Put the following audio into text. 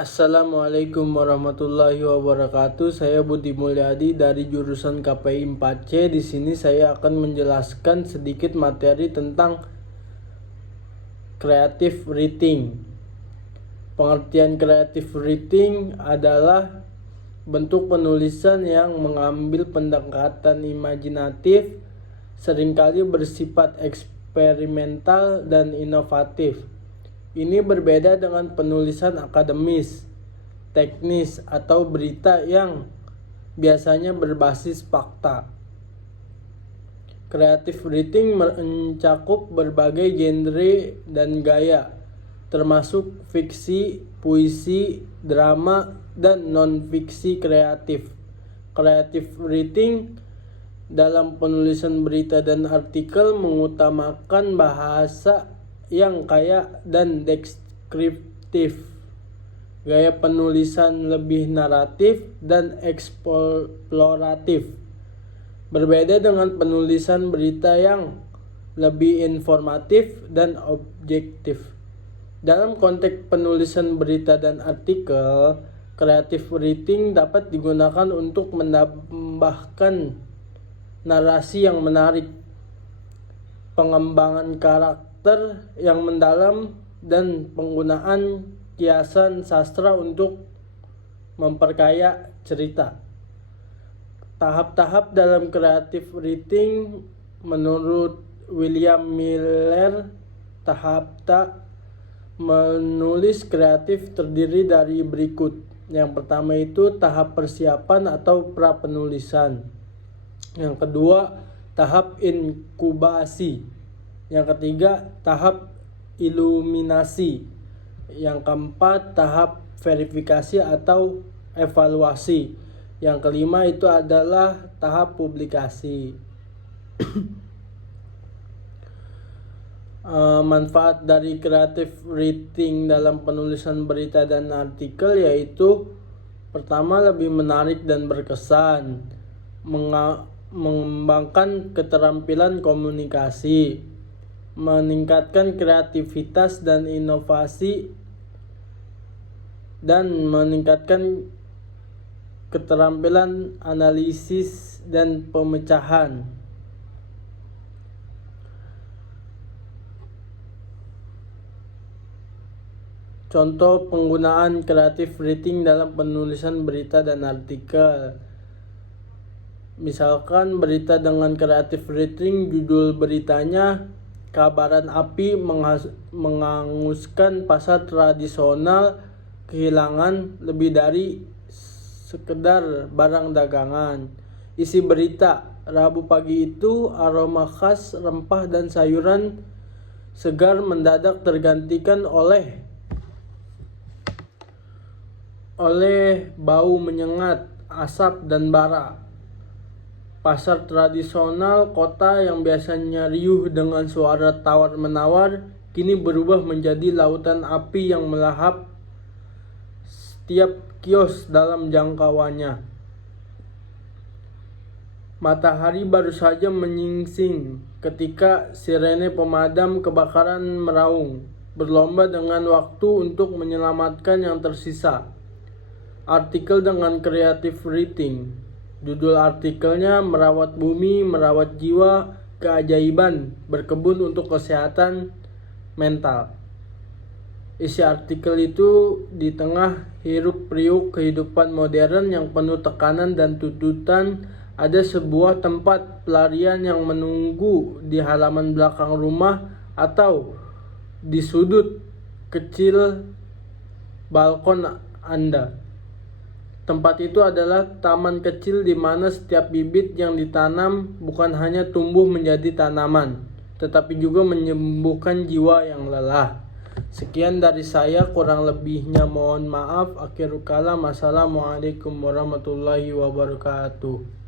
Assalamualaikum warahmatullahi wabarakatuh. Saya Budi Mulyadi dari jurusan KPI 4C. Di sini saya akan menjelaskan sedikit materi tentang creative writing. Pengertian creative writing adalah bentuk penulisan yang mengambil pendekatan imajinatif, seringkali bersifat eksperimental dan inovatif. Ini berbeda dengan penulisan akademis, teknis, atau berita yang biasanya berbasis fakta. Creative writing mencakup berbagai genre dan gaya, termasuk fiksi, puisi, drama, dan non-fiksi kreatif. Creative writing dalam penulisan berita dan artikel mengutamakan bahasa yang kaya dan deskriptif. Gaya penulisan lebih naratif dan eksploratif. Berbeda dengan penulisan berita yang lebih informatif dan objektif. Dalam konteks penulisan berita dan artikel, creative writing dapat digunakan untuk menambahkan narasi yang menarik, pengembangan karakter yang mendalam, dan penggunaan kiasan sastra untuk memperkaya cerita. Tahap-tahap dalam creative writing menurut William Miller. Menulis kreatif terdiri dari berikut. Yang pertama itu tahap persiapan atau pra-penulisan. Yang kedua, tahap inkubasi. Yang ketiga, tahap iluminasi. Yang keempat, tahap verifikasi atau evaluasi. Yang kelima itu adalah tahap publikasi. Manfaat dari creative writing dalam penulisan berita dan artikel yaitu: pertama, lebih menarik dan berkesan, mengembangkan keterampilan komunikasi, meningkatkan kreativitas dan inovasi, dan meningkatkan keterampilan analisis dan pemecahan. Contoh penggunaan creative writing dalam penulisan berita dan artikel. Misalkan berita dengan creative writing, judul beritanya "Kabaran Api Menghanguskan Pasar Tradisional Kehilangan Lebih Dari Sekedar Barang Dagangan". Isi berita: Rabu pagi itu aroma khas rempah dan sayuran segar mendadak tergantikan oleh bau menyengat, asap, dan bara. Pasar tradisional kota yang biasanya riuh dengan suara tawar-menawar kini berubah menjadi lautan api yang melahap setiap kios dalam jangkauannya. Matahari baru saja menyingsing ketika sirene pemadam kebakaran meraung, berlomba dengan waktu untuk menyelamatkan yang tersisa. Artikel dengan creative writing. Judul artikelnya "Merawat Bumi, Merawat Jiwa, Keajaiban Berkebun untuk Kesehatan Mental". Isi artikel itu: di tengah hiruk-pikuk kehidupan modern yang penuh tekanan dan tuntutan, ada sebuah tempat pelarian yang menunggu di halaman belakang rumah atau di sudut kecil balkon Anda. Tempat itu adalah taman kecil di mana setiap bibit yang ditanam bukan hanya tumbuh menjadi tanaman, tetapi juga menyembuhkan jiwa yang lelah. Sekian dari saya, kurang lebihnya mohon maaf. Akhirul kalam. Assalamualaikum warahmatullahi wabarakatuh.